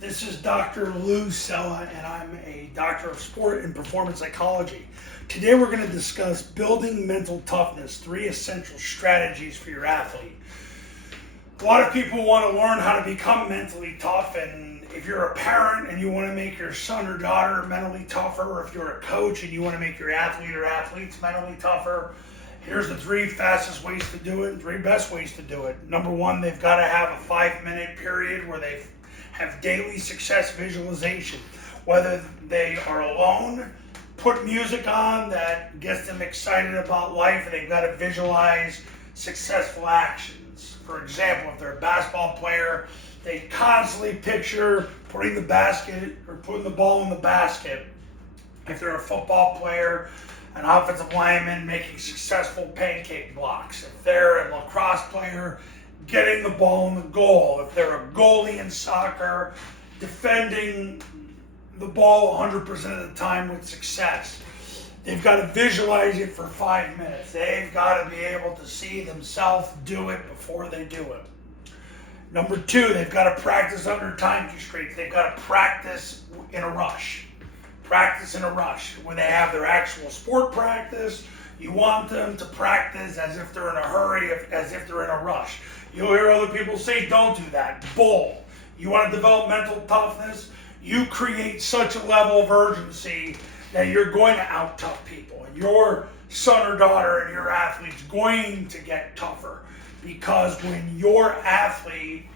This is Dr. Lou Cella, and I'm a doctor of sport and performance psychology. Today we're going to discuss building mental toughness, 3 essential strategies for your athlete. A lot of people want to learn how to become mentally tough, and if you're a parent and you want to make your son or daughter mentally tougher, or if you're a coach and you want to make your athlete or athletes mentally tougher, here's the 3 fastest ways to do it and 3 best ways to do it. Number 1, they've got to have a 5-minute period where they have daily success visualization. Whether they are alone, put music on that gets them excited about life, and they've got to visualize successful actions. For example, if they're a basketball player, they constantly picture putting the ball in the basket. If they're a football player, an offensive lineman making successful pancake blocks. If they're a lacrosse player, getting the ball in the goal. If they're a goalie in soccer, defending the ball 100% of the time with success. They've got to visualize it for 5 minutes. They've got to be able to see themselves do it before they do it. Number 2, they've got to practice under time constraints. They've got to practice in a rush. Practice in a rush. When they have their actual sport practice, you want them to practice as if they're in a hurry, as if they're in a rush. You'll hear other people say, don't do that. Bull. You want to develop mental toughness? You create such a level of urgency that you're going to out-tough people. And your son or daughter and your athlete's going to get tougher. Because when your athlete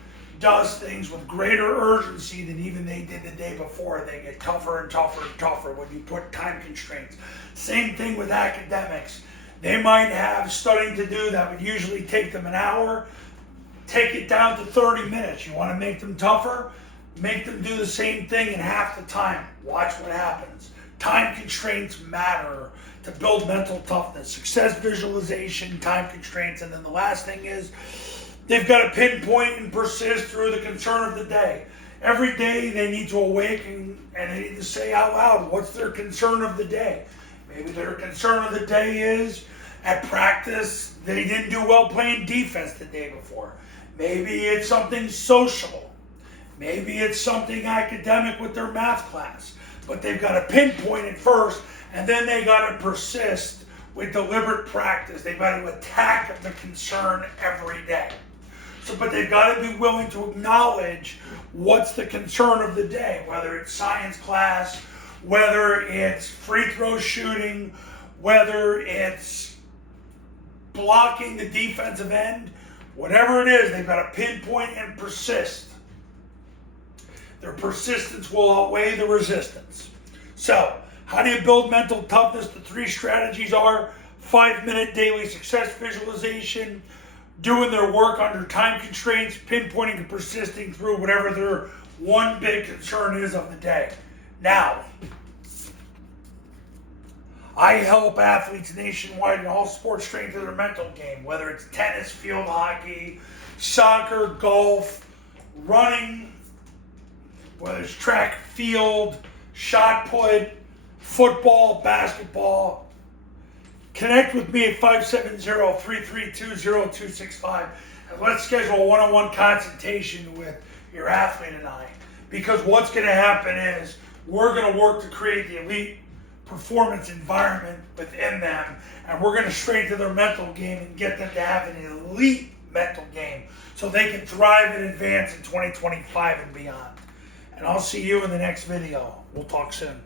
does things with greater urgency than even they did the day before, they get tougher and tougher and tougher when you put time constraints. Same thing with academics. They might have studying to do that would usually take them an hour. Take it down to 30 minutes. You want to make them tougher? Make them do the same thing in half the time. Watch what happens. Time constraints matter to build mental toughness. Success visualization, time constraints, and then the last thing is they've got to pinpoint and persist through the concern of the day. Every day they need to awaken and they need to say out loud, what's their concern of the day? Maybe their concern of the day is at practice they didn't do well playing defense the day before. Maybe it's something social. Maybe it's something academic with their math class. But they've got to pinpoint it first, and then they got to persist with deliberate practice. They've got to attack the concern every day. But they've got to be willing to acknowledge what's the concern of the day, whether it's science class, whether it's free throw shooting, whether it's blocking the defensive end. Whatever it is, they've got to pinpoint and persist. Their persistence will outweigh the resistance. So, how do you build mental toughness? The 3 strategies are 5-minute daily success visualization, doing their work under time constraints, pinpointing and persisting through whatever their one big concern is of the day. Now, I help athletes nationwide in all sports strengthen their mental game, whether it's tennis, field hockey, soccer, golf, running, whether it's track, field, shot put, football, basketball. Connect with me at 570-332-0265 and let's schedule a one-on-one consultation with your athlete and I. Because what's going to happen is we're going to work to create the elite performance environment within them, and we're going to strengthen their mental game and get them to have an elite mental game so they can thrive and advance in 2025 and beyond. And I'll see you in the next video. We'll talk soon.